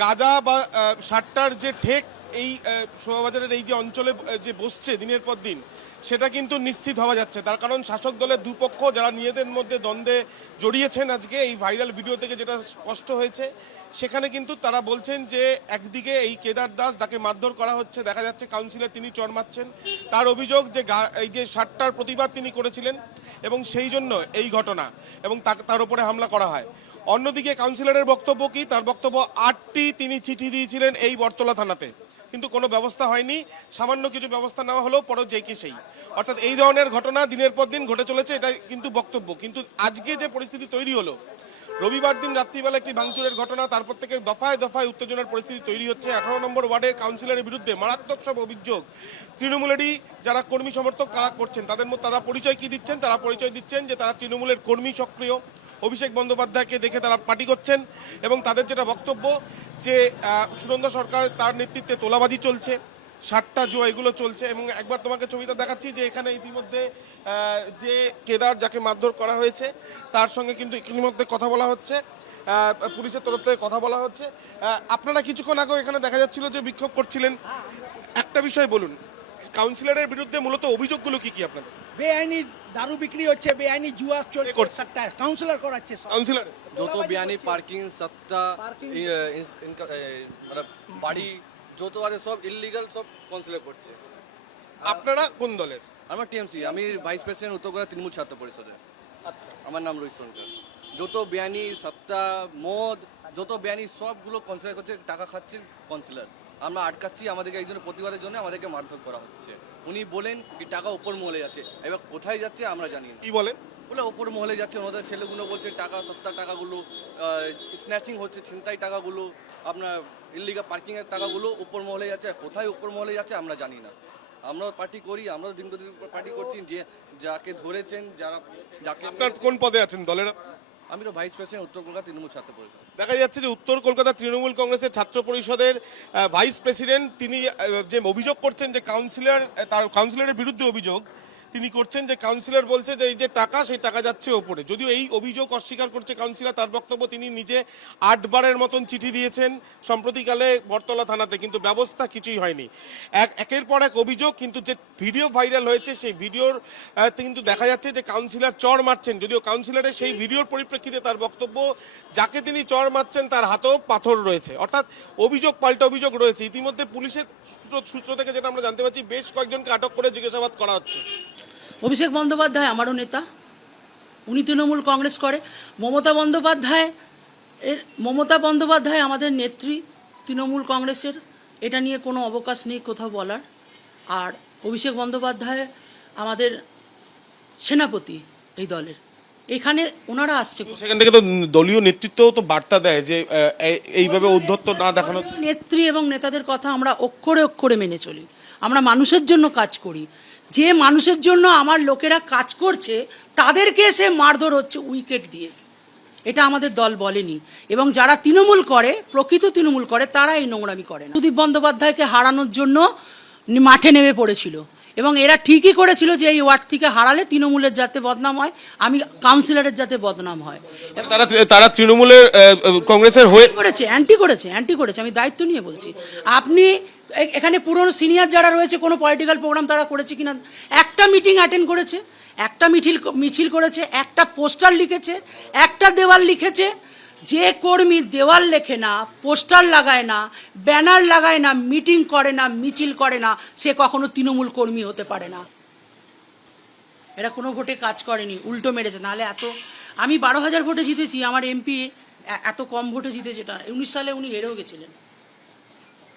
গাঁজা বা সাট্টার যে ঠেক এই শোভাবাজারের এই যে অঞ্চলে যে বসছে দিনের পর দিন, সেটা কিন্তু নিশ্চিত হওয়া যাচ্ছে। তার কারণ শাসক দলের দুপক্ষ যারা নিজেদের মধ্যে দ্বন্দ্বে জড়িয়েছেন, আজকে এই ভাইরাল ভিডিও থেকে যেটা স্পষ্ট হয়েছে, সেখানে কিন্তু তারা বলছেন যে একদিকে এই কেদার দাস যাকে মারধর করা হচ্ছে, দেখা যাচ্ছে কাউন্সিলর তিনি চড় মারছেন। তার অভিযোগ যে এই যে সাট্টার প্রতিবাদ তিনি করেছিলেন এবং সেই জন্য এই ঘটনা এবং তার উপরে হামলা করা হয়। অন্যদিকে কাউন্সিলরের বক্তব্য কি? তার বক্তব্য 8টি তিনি চিঠি দিয়েছিলেন এই বটতলা থানাতে, কিন্তু কোনো ব্যবস্থা হয়নি। সামান্য কিছু ব্যবস্থা নেওয়া হলেও পরে যেই সেই, অর্থাৎ এই ধরনের ঘটনা দিনের পর দিন ঘটে চলেছে, এটা কিন্তু বক্তব্য। কিন্তু আজকে যে পরিস্থিতি তৈরি হলো, রবিবার দিন রাত্রিবেলা একটি ভাঙচুরের ঘটনা, তারপর থেকে দফায় দফায় উত্তেজনার পরিস্থিতি তৈরি হচ্ছে। 18 নম্বর ওয়ার্ডের কাউন্সিলরের বিরুদ্ধে মারাত্মক সব অভিযোগ তৃণমূলেরই যারা কর্মী সমর্থক তারা করছেন। তারা পরিচয় কি দিচ্ছেন? তারা পরিচয় দিচ্ছেন যে তারা তৃণমূলের কর্মী, সক্রিয়। অভিষেক বন্দ্যোপাধ্যায়কে দেখে তারা পার্টি করছেন এবং তাদের যেটা বক্তব্য যে সুনন্দা সরকার তার নেতৃত্বে তোলাবাজি চলছে, সাট্টা জুয়া এগুলো চলছে। এবং একবার তোমাকে ছবিটা দেখাচ্ছি যে এখানে ইতিমধ্যে যে কেদার যাকে মারধর করা হয়েছে তার সঙ্গে কিন্তু ইতিমধ্যে কথা বলা হচ্ছে, পুলিশের তরফ থেকে কথা বলা হচ্ছে। আপনারা কিছুক্ষণ আগেও এখানে দেখা যাচ্ছিল যে বিক্ষোভ করছিলেন। একটা বিষয় বলুন, কাউন্সিলরের বিরুদ্ধে মূলত অভিযোগগুলো কি কি আপনাদের? বেআইনি দারু বিক্রি হচ্ছে, বেআইনি জুয়া চলছে, সাট্টা কাউন্সিলর করাচ্ছে। কাউন্সিলর যত বেআইনি পার্কিং সত্তা মানে বাড়ি যত আছে সব ইলিগাল, সব কাউন্সিলর করছে। আপনারা কোন দলের? আমার টিএমসি, আমি ভাইস প্রেসিডেন্ট উত্তর কলকাতা তৃণমূল ছাত্র পরিষদে। আচ্ছা, আমার নাম রোহিত সরকার। যত বেআইনি সত্তা, মদ, যত বেআইনি সবগুলো কাউন্সিলর করছে, টাকা খাচ্ছে কাউন্সিলর। আমরা আটকাচ্ছি, আমাদেরকে এই জন্য প্রতিবাদের জন্য আমাদেরকে মারধর করা হচ্ছে। উনি বলেন কি টাকা উপর মহলে যাচ্ছে, এবার কোথায় যাচ্ছে আমরা জানি না। কি বলেন? বলে ওপর মহলে যাচ্ছে, ওনাদের ছেলেগুলো বলছে টাকা সস্তা টাকাগুলো স্ন্যাচিং হচ্ছে, ছিনতাই টাকাগুলো, আপনার ইলিগাল পার্কিংয়ের টাকাগুলো উপর মহলে যাচ্ছে। কোথায় উপর মহলে যাচ্ছে আমরা জানি না। আমরা পার্টি করি, আমরা দিন পার্টি করছি, যে যাকে ধরেছেন, যাকে। আপনার কোন পদে আছেন দলের? আমি তো ভাইস প্রেসিডেন্ট উত্তর কলকাতা তৃণমূল ছাত্র পরিষদ। দেখা যাচ্ছে যে উত্তর কলকাতা তৃণমূল কংগ্রেসের ছাত্র পরিষদের ভাইস প্রেসিডেন্ট তিনি যে অভিযোগ করছেন যে কাউন্সিলরের বিরুদ্ধে অভিযোগ তিনি করছেন যে কাউন্সিলর বলছে যে এই যে টাকা, সেই টাকা যাচ্ছে ওপরে। যদিও এই অভিযোগ অস্বীকার করছে কাউন্সিলর, তার বক্তব্য তিনি নিজে 8 বারের মতন চিঠি দিয়েছেন সম্প্রতিকালে বটতলা থানাতে, কিন্তু ব্যবস্থা কিছুই হয়নি। একের পর এক অভিযোগ, কিন্তু যে ভিডিও ভাইরাল হয়েছে সেই ভিডিওর কিন্তু দেখা যাচ্ছে যে কাউন্সিলর চড় মারছেন। যদিও কাউন্সিলরের সেই ভিডিওর পরিপ্রেক্ষিতে তার বক্তব্য, যাকে তিনি চড় মারছেন তার হাতেও পাথর রয়েছে, অর্থাৎ অভিযোগ পাল্টা অভিযোগ রয়েছে। ইতিমধ্যে পুলিশের সূত্র থেকে যেটা আমরা জানতে পারছি, বেশ কয়েকজনকে আটক করে জিজ্ঞাসাবাদ করা হচ্ছে। অভিষেক বন্দ্যোপাধ্যায় আমারও নেতা, উনি তৃণমূল কংগ্রেস করে। মমতা বন্দ্যোপাধ্যায় আমাদের নেত্রী তৃণমূল কংগ্রেসের, এটা নিয়ে কোনো অবকাশ নেই কোথাও বলার। আর অভিষেক বন্দ্যোপাধ্যায় আমাদের সেনাপতি এই দলের, এখানে ওনারা আসছে। সেখান থেকে তো দলীয় নেতৃত্ব তো বার্তা দেয় যে এইভাবে উদ্ধত্ত না দেখানো। নেত্রী এবং নেতাদের কথা আমরা অক্ষরে অক্ষরে মেনে চলি। আমরা মানুষের জন্য কাজ করি, যে মানুষের জন্য আমার লোকেরা কাজ করছে তাদেরকে এসে মারধর হচ্ছে উইকেট দিয়ে, এটা আমাদের দল বলেনি। এবং যারা তৃণমূল করে, প্রকৃত তৃণমূল করে, তারা এই নোংরামি করে না। সুদীপ বন্দ্যোপাধ্যায়কে হারানোর জন্য মাঠে নেমে পড়েছিল এবং এরা ঠিকই করেছিল যে এই ওয়ার্ড থেকে হারালে তৃণমূলের যাতে বদনাম হয়, আমি কাউন্সিলরের যাতে বদনাম হয়। তারা তৃণমূলের কংগ্রেসের হয়ে অ্যান্টি করেছে, আমি দায়িত্ব নিয়ে বলছি। আপনি এখানে পুরনো সিনিয়র যারা রয়েছে, কোনো পলিটিক্যাল প্রোগ্রাম তারা করেছে কিনা? একটা মিটিং অ্যাটেন্ড করেছে, একটা মিছিল করেছে, একটা পোস্টার লিখেছে, একটা দেওয়াল লিখেছে। যে কর্মী দেওয়াল লেখে না, পোস্টার লাগায় না, ব্যানার লাগায় না, মিটিং করে না, মিছিল করে না, সে কখনো তৃণমূল কর্মী হতে পারে না। এরা কোনো ভোটে কাজ করেনি, উল্টো মেরেছে। নাহলে আমি 12,000 ভোটে জিতেছি, আমার এমপি এত কম ভোটে জিতেছে। 19 সালে উনি হেরেও গেছিলেন,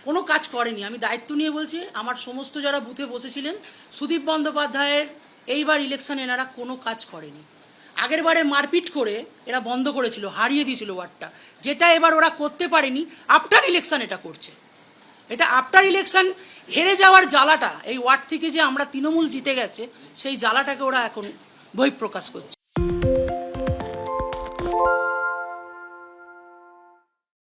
কোনো কাজ করেনি। আমি দায়িত্ব নিয়ে বলছি, আমার সমস্ত যারা বুথে বসেছিলেন, সুদীপ বন্দ্যোপাধ্যায়ের এইবার ইলেকশনে এনারা কোনো কাজ করেনি। আগের বারে মারপিট করে এরা বন্ধ করেছিল, হারিয়ে দিয়েছিল ওয়ার্ডটা, যেটা এবার ওরা করতে পারেনি। আফটার ইলেকশন এটা করছে, এটা আফটার ইলেকশন হেরে যাওয়ার জ্বালাটা, এই ওয়ার্ড থেকে যে আমরা তৃণমূল জিতে গেছে সেই জ্বালাটাকে ওরা এখন বহিঃপ্রকাশ করছে।